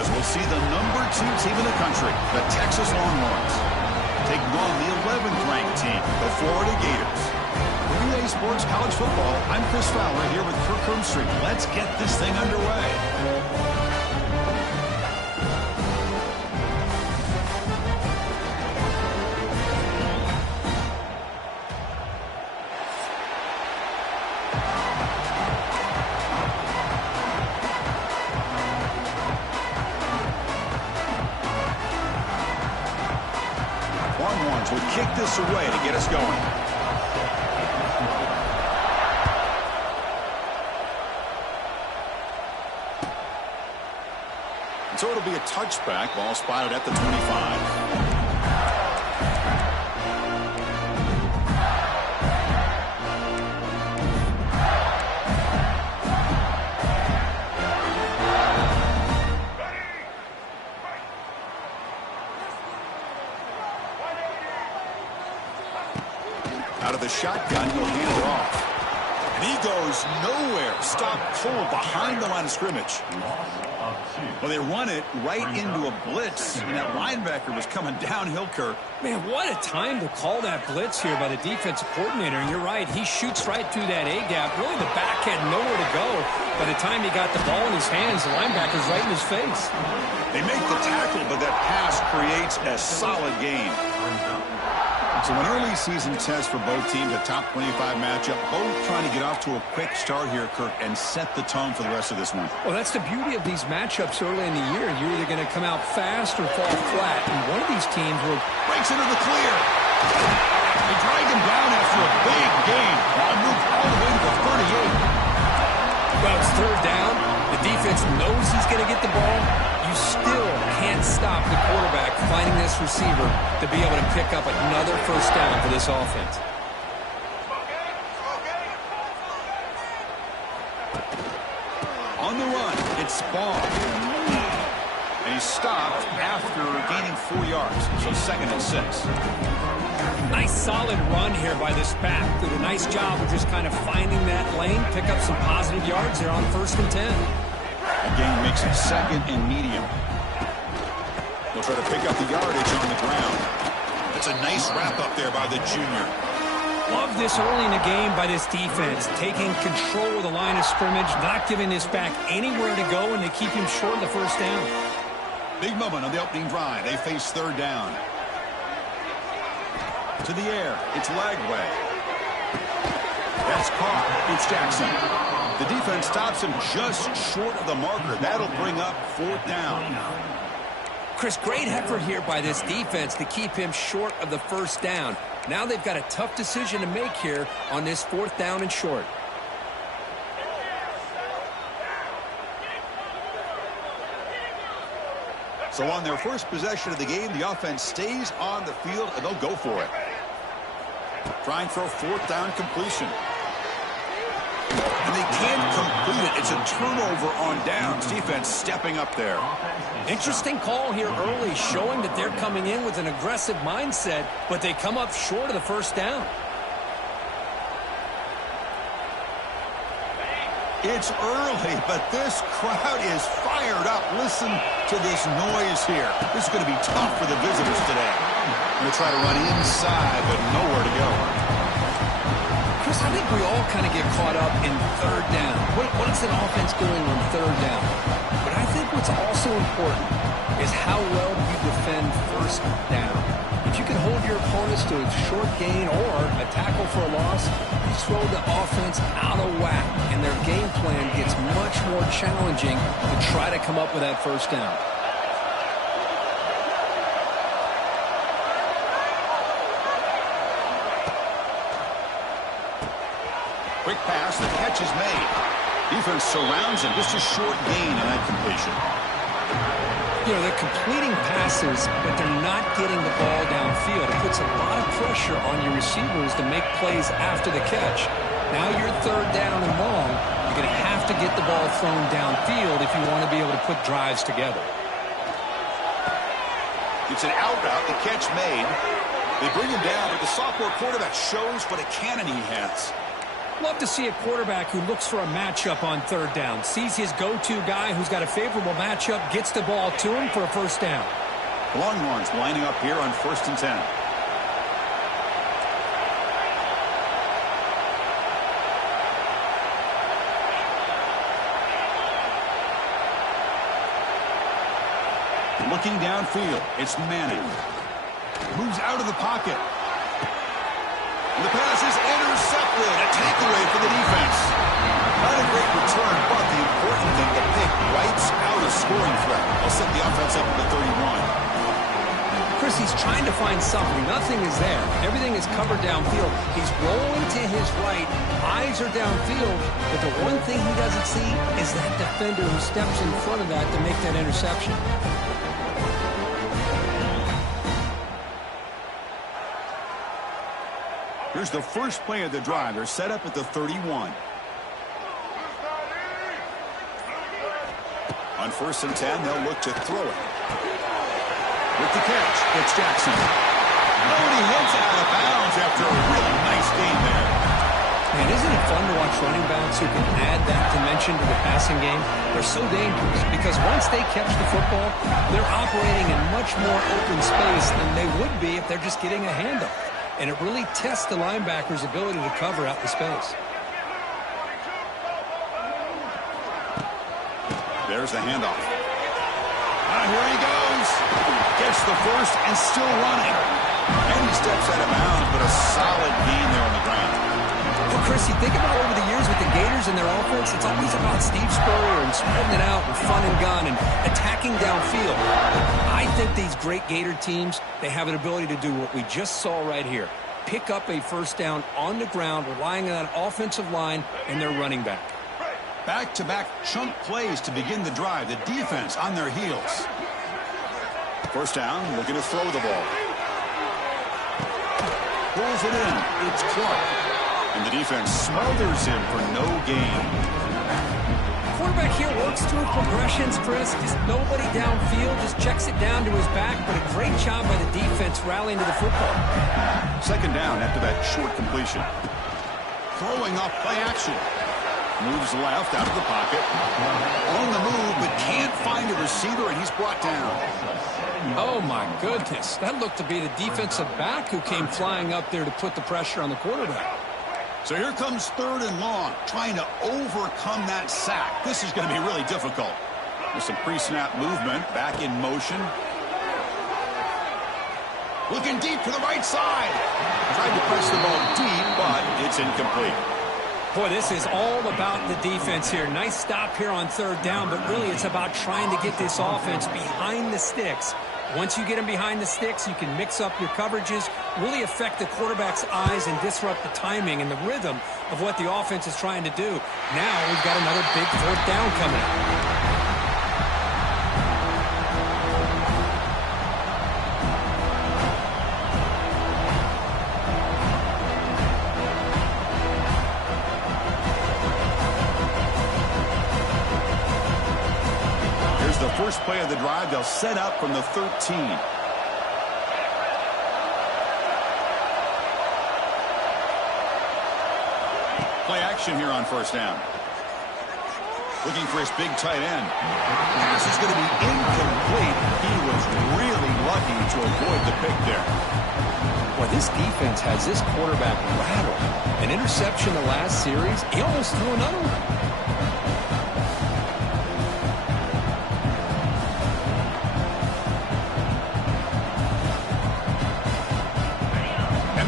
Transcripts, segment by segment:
as we'll see the #2 team in the country, the Texas Longhorns, taking on the 11th-ranked team, the Florida Gators. For EA Sports College Football, I'm Chris Fowler here with Kirk Herbstreit. Let's get this thing underway. Longhorns will kick this away to get us going. So it'll be a touchback. Ball spotted at the 25. Out of the shotgun, he'll hand it off. And he goes nowhere. Stopped cold behind the line of scrimmage. Well, they run it right into a blitz, and that linebacker was coming downhill, Kirk. Man, what a time to call that blitz here by the defensive coordinator. And you're right, he shoots right through that A-gap. Really, the back had nowhere to go. By the time he got the ball in his hands, the linebacker's right in his face. They make the tackle, but that pass creates a solid gain. So an early season test for both teams, a top 25 matchup. Both trying to get off to a quick start here, Kirk, and set the tone for the rest of this one. Well, that's the beauty of these matchups early in the year. You're either going to come out fast or fall flat. And one of these teams will... Breaks into the clear. They drag him down after a big gain. Ball moved all the way to the 38. Well, it's third down. The defense knows he's going to get the ball. You still can't stop the quarterback finding this receiver to be able to pick up another first down for this offense. On the run, it's Spawn. And he's stopped after gaining 4 yards. So 2nd and 6. Nice solid run here by this back. Did a nice job of just kind of finding that lane, pick up some positive yards there on 1st and 10. That gain makes it 2nd and medium. They'll try to pick up the yardage on the ground. That's a nice wrap up there by the junior. Love this early in the game by this defense, taking control of the line of scrimmage, not giving this back anywhere to go, and they keep him short of the first down. Big moment on the opening drive. They face 3rd down. To the air. It's Lagway. That's caught. It's Jackson. The defense stops him just short of the marker. That'll bring up 4th down. Chris, great effort here by this defense to keep him short of the first down. Now they've got a tough decision to make here on this 4th down and short. So on their first possession of the game, the offense stays on the field, and they'll go for it. Trying for a 4th down completion. And they can't complete it. It's a turnover on downs. Defense stepping up there. Interesting call here early, showing that they're coming in with an aggressive mindset, but they come up short of the first down. It's early, but this crowd is fired up. Listen to this noise here. This is going to be tough for the visitors today. Going to try to run inside, but nowhere to go. Chris, I think we all kind of get caught up in 3rd down. What is an offense doing on 3rd down? But I think what's also important is how well you defend 1st down. If you can hold your opponents to a short gain or a tackle for a loss, you throw the offense out of whack, and their game plan gets much more challenging to try to come up with that first down. Quick pass, the catch is made. Defense surrounds him, just a short gain on that completion. You know, they're completing passes, but they're not getting the ball downfield. It puts a lot of pressure on your receivers to make plays after the catch. Now you're 3rd down and long. You're going to have to get the ball thrown downfield if you want to be able to put drives together. It's an out route, the catch made. They bring him down, but the sophomore quarterback shows what a cannon he has. Love to see a quarterback who looks for a matchup on third down, sees his go-to guy who's got a favorable matchup, gets the ball to him for a first down. Longhorns lining up here on 1st and 10. Looking downfield, it's Manning. Moves out of the pocket. The pass is intercepted. A takeaway for the defense. Not a great return, but the important thing, the pick wipes out a scoring threat. They'll set the offense up at the 31. Chris, he's trying to find something. Nothing is there. Everything is covered downfield. He's rolling to his right. Eyes are downfield. But the one thing he doesn't see is that defender who steps in front of that to make that interception. Here's the first play of the drive. They're set up at the 31. On 1st and 10, they'll look to throw it. With the catch, it's Jackson. Oh, and he hits out of bounds after a really nice game there. Man, isn't it fun to watch running backs who can add that dimension to the passing game? They're so dangerous because once they catch the football, they're operating in much more open space than they would be if they're just getting a handoff. And it really tests the linebacker's ability to cover out the space. There's the handoff. Here he goes. Gets the first and still running. And he steps out of bounds, but a solid gain there on the ground. Well, Chris, you think about over the years with the Gators and their offense, it's always about Steve Spurrier and spreading it out and fun and gun and attacking downfield. I think these great Gator teams, they have an ability to do what we just saw right here. Pick up a first down on the ground, relying on that offensive line and their running back. Back-to-back chunk plays to begin the drive. The defense on their heels. First down, looking to throw the ball. Pulls it in. It's Clark. And the defense smothers him for no gain. Quarterback here works through progressions, Chris. Just nobody downfield, just checks it down to his back, but a great job by the defense rallying to the football. Second down after that short completion. Throwing off play action. Moves left out of the pocket. On the move, but can't find a receiver, and he's brought down. Oh, my goodness. That looked to be the defensive back who came flying up there to put the pressure on the quarterback. So here comes 3rd and long, trying to overcome that sack. This is going to be really difficult. There's some pre-snap movement, back in motion. Looking deep to the right side. Tried to press the ball deep, but it's incomplete. Boy, this is all about the defense here. Nice stop here on 3rd down, but really it's about trying to get this offense behind the sticks. Once you get them behind the sticks, you can mix up your coverages, really affect the quarterback's eyes and disrupt the timing and the rhythm of what the offense is trying to do. Now we've got another big 4th down coming up. First play of the drive, they'll set up from the 13. Play action here on 1st down. Looking for his big tight end. Pass is going to be incomplete. He was really lucky to avoid the pick there. Boy, this defense has this quarterback rattled. An interception the last series. He almost threw another one.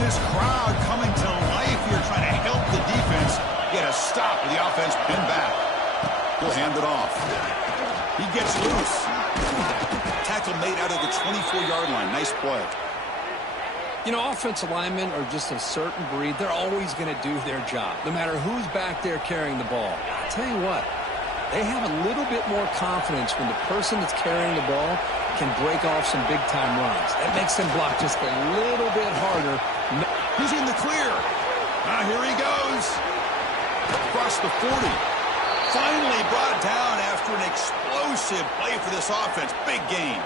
This crowd coming to life here, trying to help the defense get a stop with the offense pinned back. He'll hand it off. He gets loose. Tackle made out of the 24-yard line. Nice play. You know, offensive linemen are just a certain breed. They're always going to do their job, no matter who's back there carrying the ball. I'll tell you what, they have a little bit more confidence when the person that's carrying the ball can break off some big-time runs. That makes them block just a little bit harder. He's in the clear. Here he goes. Across the 40. Finally brought down after an explosive play for this offense. Big gain.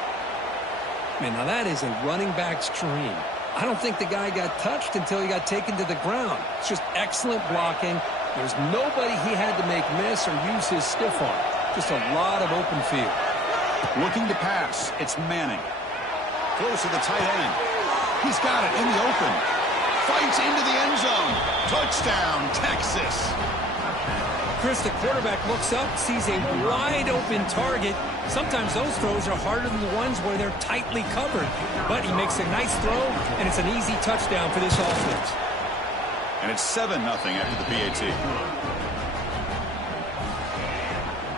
Man, now that is a running back's dream. I don't think the guy got touched until he got taken to the ground. It's just excellent blocking, There's nobody he had to make miss or use his stiff arm. Just a lot of open field. Looking to pass. It's Manning. Close to the tight end. He's got it in the open. Fights into the end zone. Touchdown, Texas. Chris, the quarterback looks up, sees a wide-open target. Sometimes those throws are harder than the ones where they're tightly covered. But he makes a nice throw, and it's an easy touchdown for this offense. And it's 7-0 after the PAT.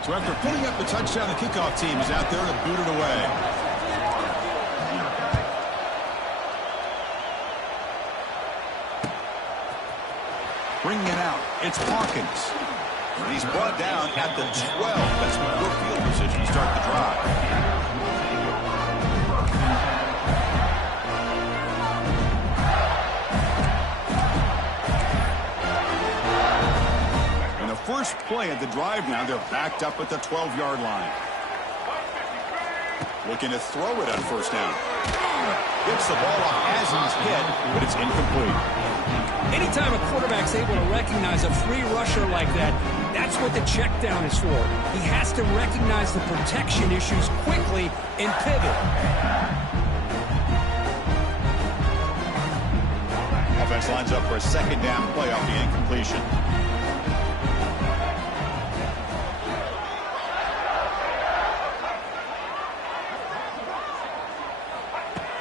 So after putting up the touchdown, the kickoff team is out there to boot it away. Bringing it out, it's Hawkins. And he's brought down at the 12. That's poor field position to start the drive. And the first play of the drive now, they're backed up at the 12-yard line. Looking to throw it on first down. Gets the ball off as he's hit, but it's incomplete. Anytime a quarterback's able to recognize a free rusher like that, that's what the check down is for. He has to recognize the protection issues quickly and pivot. Offense lines up for a second down play off the incompletion.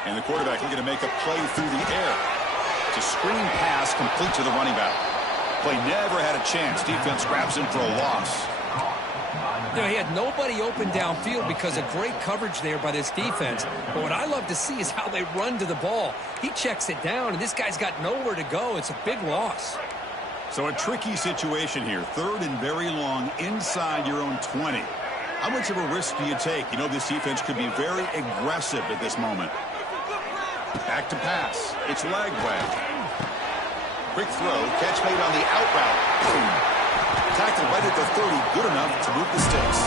And the quarterback looking to make a play through the air. It's a screen pass complete to the running back. Play never had a chance. Defense grabs him for a loss. You know, he had nobody open downfield because of great coverage there by this defense. But what I love to see is how they run to the ball. He checks it down, and this guy's got nowhere to go. It's a big loss. So a tricky situation here. 3rd and very long inside your own 20. How much of a risk do you take? You know, this defense could be very aggressive at this moment. Back to pass. It's Lagway. Quick throw. Catch made on the out route. Tackled right at the 30. Good enough to move the sticks.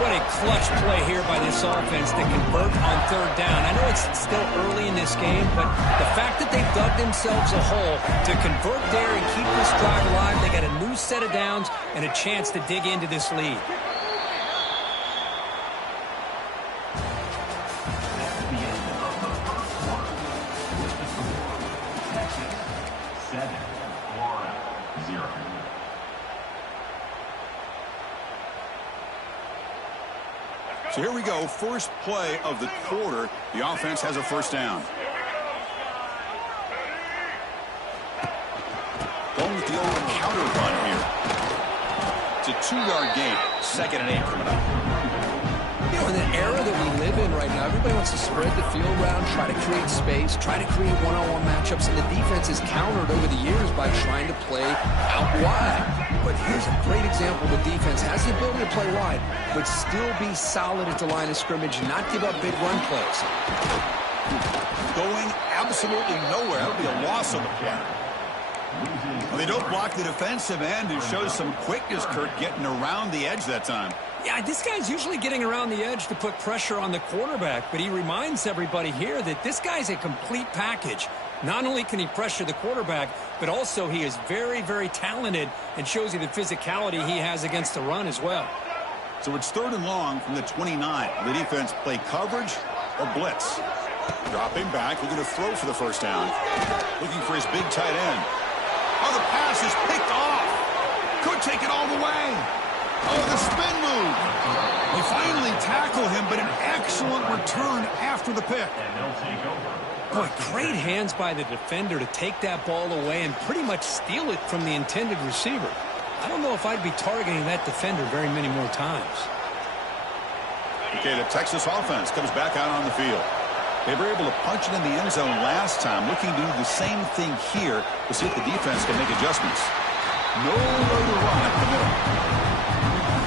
What a clutch play here by this offense to convert on 3rd down. I know it's still early in this game, but the fact that they've dug themselves a hole to convert there and keep this drive alive, they got a new set of downs and a chance to dig into this lead. So here we go, first play of the quarter. The offense has a first down. Going with the old counter run here. It's a 2-yard gain. 2nd and 8 coming up. You know, in the era that we live in right now, everybody wants to spread the field around, try to create space, try to create one-on-one matchups, and the defense is countered over the years by trying to play out wide. But here's a great example. The defense has the ability to play wide, but still be solid at the line of scrimmage, not give up big run plays. Going absolutely nowhere. That would be a loss on the play. Well, they don't block the defensive end and shows some quickness, Kurt, getting around the edge that time. Yeah, this guy's usually getting around the edge to put pressure on the quarterback, but he reminds everybody here that this guy's a complete package. Not only can he pressure the quarterback, but also he is very, very talented and shows you the physicality he has against the run as well. So it's 3rd and long from the 29. The defense play coverage or blitz. Dropping back, looking to throw for the first down. Looking for his big tight end. Oh, the pass is picked off. Could take it all the way. Oh, the spin move. They finally tackle him, but an excellent return after the pick. Boy, great hands by the defender to take that ball away and pretty much steal it from the intended receiver. I don't know if I'd be targeting that defender very many more times. Okay, the Texas offense comes back out on the field. They were able to punch it in the end zone last time, looking to do the same thing here to see if the defense can make adjustments. Nowhere to run up the middle.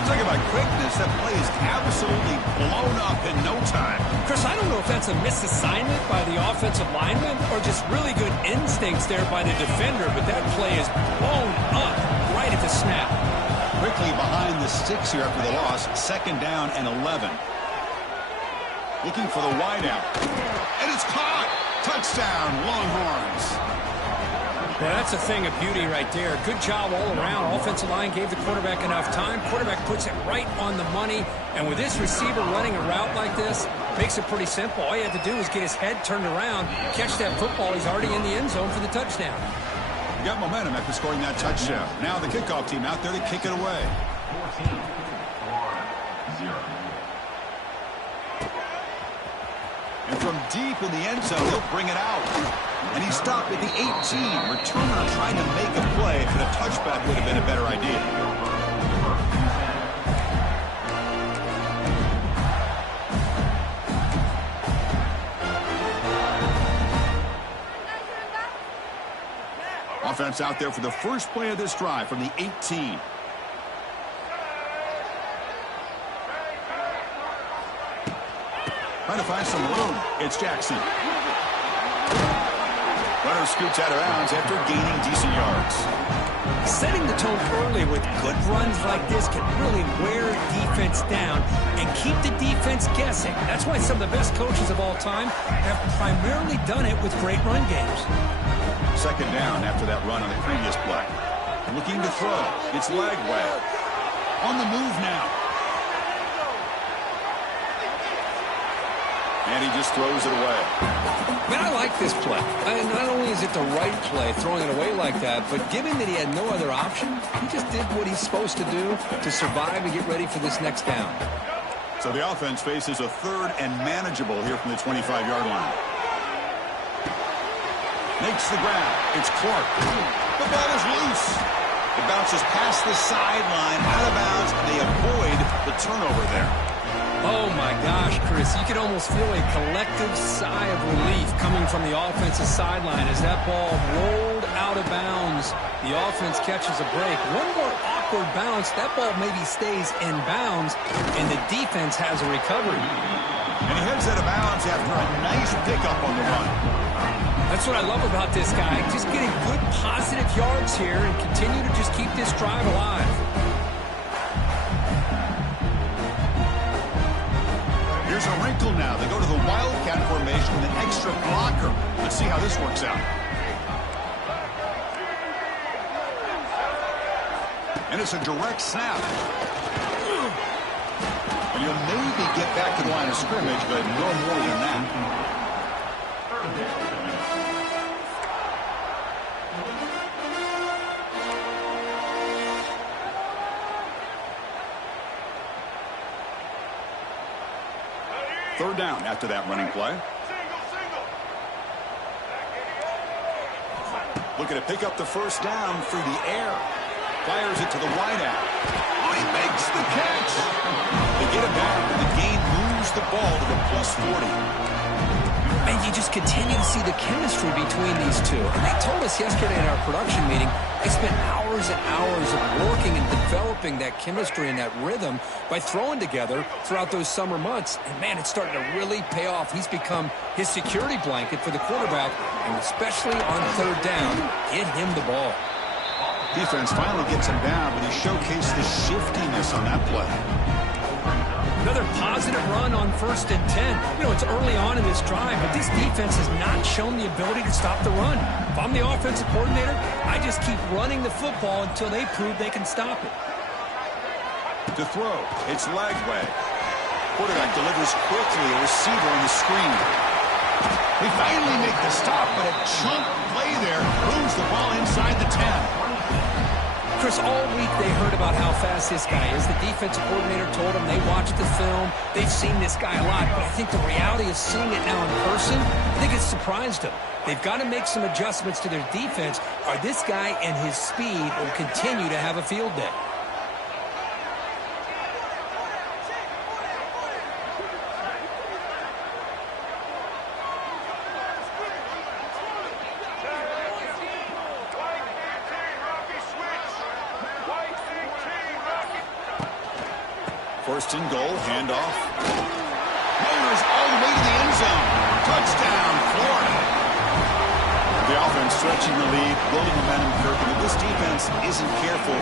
Talking about quickness, that play is absolutely blown up in no time. Chris, I don't know if that's a misassignment by the offensive lineman or just really good instincts there by the defender, but that play is blown up right at the snap. Quickly behind the sticks here after the loss, 2nd down and 11. Looking for the wideout. And it's caught. Touchdown, Longhorns. Yeah, that's a thing of beauty right there. Good job all around. Offensive line gave the quarterback enough time. Quarterback puts it right on the money. And with this receiver running a route like this, makes it pretty simple. All you have to do is get his head turned around, catch that football. He's already in the end zone for the touchdown. You got momentum after scoring that touchdown. Now the kickoff team out there to kick it away. 14-0. And from deep in the end zone, he'll bring it out. And he stopped at the 18. Returner trying to make a play, but a touchback would have been a better idea. Offense out there for the first play of this drive from the 18. Trying to find some room. It's Jackson. Runner scoots out of bounds after gaining decent yards. Setting the tone early with good runs like this can really wear defense down and keep the defense guessing. That's why some of the best coaches of all time have primarily done it with great run games. Second down after that run on the previous play. Looking to throw. It's Lagway. On the move now. And he just throws it away. Man, I like this play. Not only is it the right play, throwing it away like that, but given that he had no other option, he just did what he's supposed to do to survive and get ready for this next down. So the offense faces a third and manageable here from the 25-yard line. Makes the grab. It's Clark. The ball is loose. It bounces past the sideline, out of bounds, and they avoid the turnover there. Oh, my gosh, Chris. You could almost feel a collective sigh of relief coming from the offensive sideline as that ball rolled out of bounds. The offense catches a break. One more awkward bounce. That ball maybe stays in bounds, and the defense has a recovery. And he heads out of bounds after a nice pickup on the run. That's what I love about this guy. Just getting good, positive yards here and continue to just keep this drive alive. Here's a wrinkle now. They go to the Wildcat formation with an extra blocker. Let's see how this works out. And it's a direct snap. And you'll maybe get back to the line of scrimmage, but no more than that. Third down after that running play. Looking to pick up the first down through the air. Fires it to the wideout. Oh, he makes the catch. They get it back, and the gain moves the ball to the +40. And you just continue to see the chemistry between these two. And they told us yesterday in our production meeting, they spent hours and hours of working and developing that chemistry and that rhythm by throwing together throughout those summer months. And, man, it's starting to really pay off. He's become his security blanket for the quarterback, and especially on third down, get him the ball. Defense finally gets him down, but he showcased the shiftiness on that play. Another positive run on 1st and 10. You know, it's early on in this drive, but this defense has not shown the ability to stop the run. If I'm the offensive coordinator, I just keep running the football until they prove they can stop it. To throw, it's Lagway. Quarterback delivers quickly, a receiver on the screen. We finally make the stop, but a chunk play there moves the ball inside the 10. Chris, all week they heard about how fast this guy is. The defensive coordinator told them they watched the film. They've seen this guy a lot, but I think the reality of seeing it now in person, I think it's surprised them. They've got to make some adjustments to their defense, or this guy and his speed will continue to have a field day. First and goal, handoff. Motors all the way to the end zone. Touchdown, Florida. The offense stretching the lead, building momentum, Kirk. And if this defense isn't careful,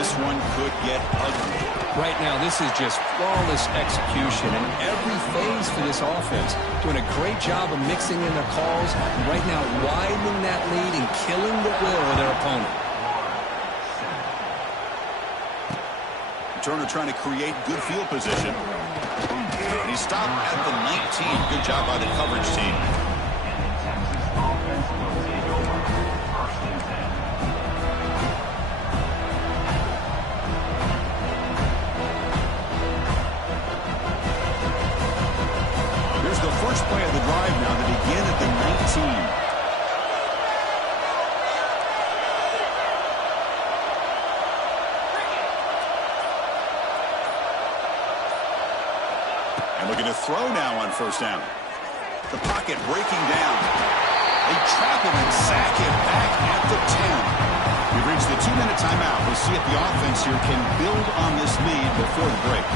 this one could get ugly. Right now, this is just flawless execution in every phase for this offense. Doing a great job of mixing in their calls. Right now, widening that lead and killing the will of their opponent. Turner trying to create good field position. And he stopped at the 19. Good job by the coverage team. Here's the first play of the drive now to begin at the 19. Looking to throw now on first down. The pocket breaking down. They trap him and sack him back at the 10. We've reached the 2-minute timeout. We'll see if the offense here can build on this lead before the break.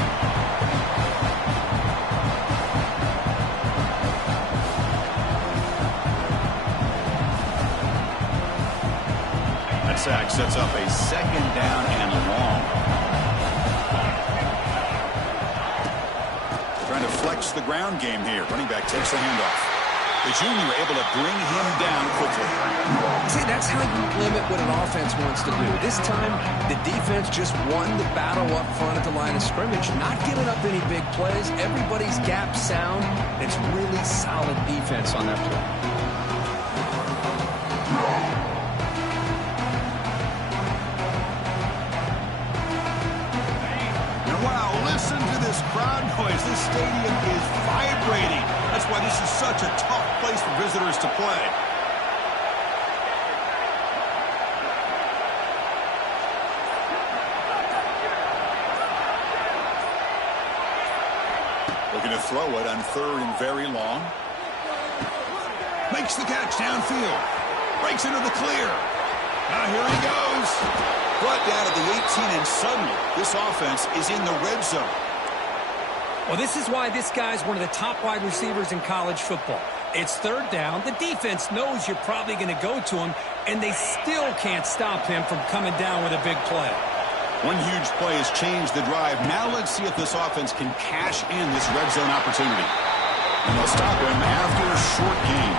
That sack sets up a second down and long. Trying to flex the ground game here. Running back takes the handoff. The junior able to bring him down quickly. See, that's how you limit what an offense wants to do. This time, the defense just won the battle up front at the line of scrimmage, not giving up any big plays. Everybody's gap sound. It's really solid defense on that play. Listen to this crowd noise. This stadium is vibrating. That's why this is such a tough place for visitors to play. Looking to throw it on third and very long. Makes the catch downfield. Breaks into the clear. Now here he goes. Brought down at the 18, and suddenly this offense is in the red zone. Well, this is why this guy's one of the top wide receivers in college football. It's third down. The defense knows you're probably going to go to him, and they still can't stop him from coming down with a big play. One huge play has changed the drive. Now let's see if this offense can cash in this red zone opportunity. And they'll stop him after a short gain.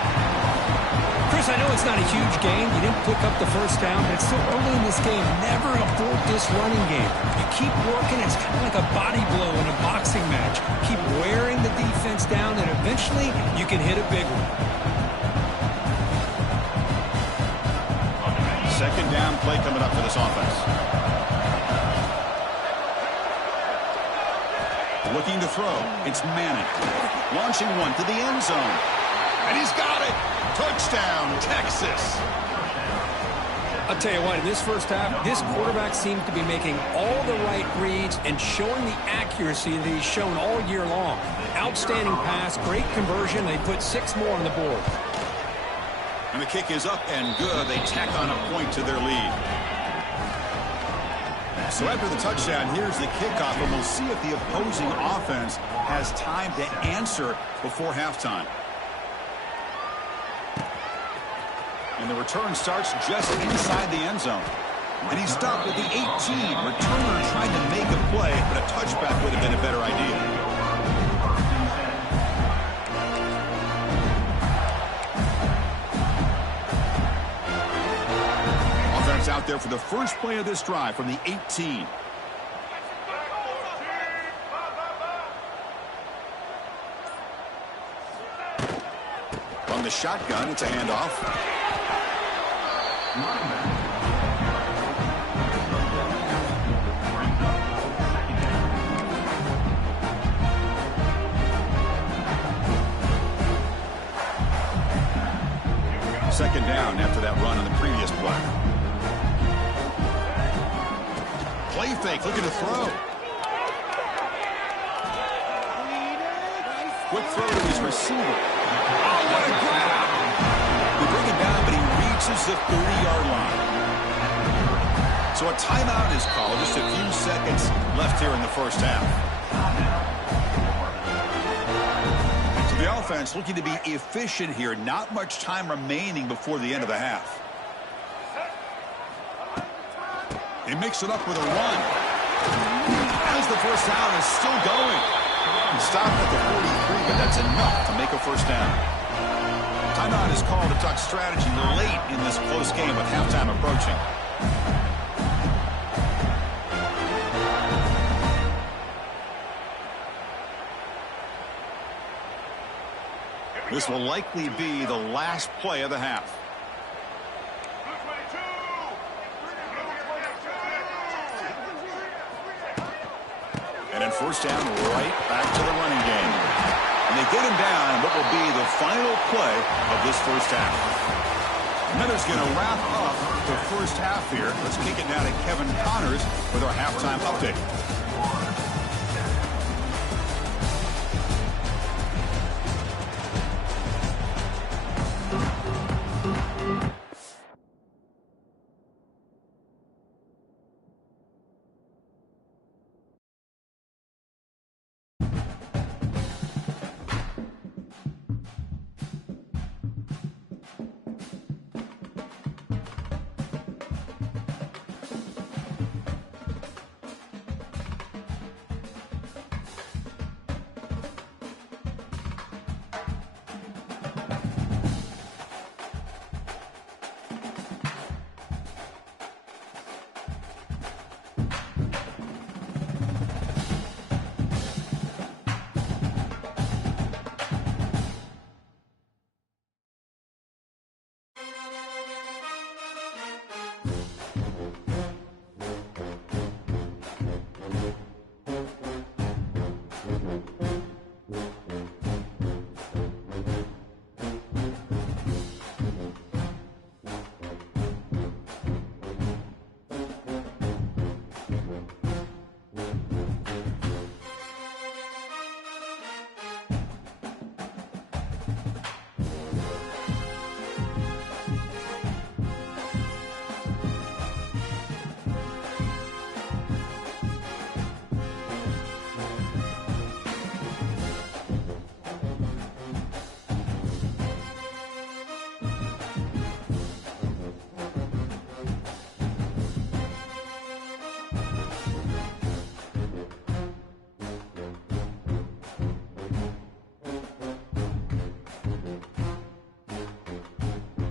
Chris, I know it's not a huge game. You didn't pick up the first down, but it's still early in this game. Never abort this running game. You keep working. It's kind of like a body blow in a boxing match. Keep wearing the defense down, and eventually you can hit a big one. Second down play coming up for this offense. Looking to throw. It's Manning. Launching one to the end zone. And he's got it. Touchdown, Texas. I'll tell you what, in this first half, this quarterback seems to be making all the right reads and showing the accuracy that he's shown all year long. Outstanding pass, great conversion. They put 6 more on the board. And the kick is up and good. They tack on a point to their lead. So after the touchdown, here's the kickoff, and we'll see if the opposing offense has time to answer before halftime. And the return starts just inside the end zone. And he stopped at the 18. Returner trying to make a play, but a touchback would have been a better idea. Offense out there for the first play of this drive from the 18. From the shotgun, it's a handoff. Second down after that run on the previous play. Play fake, looking to throw. Quick throw to his receiver. Oh, what a grab! They bring him down, but he reaches the 30-yard line. So a timeout is called. Just a few seconds left here in the first half. So the offense looking to be efficient here. Not much time remaining before the end of the half. They mix it up with a run. As the first down is still going. Stopped at the 43, but that's enough to make a first down. Timeout is called to talk strategy late in this close game with halftime approaching. This will likely be the last play of the half. And then first down, right back to the running game. And they get him down in what will be the final play of this first half. Miller's going to wrap up the first half here. Let's kick it now to Kevin Connors with our halftime update.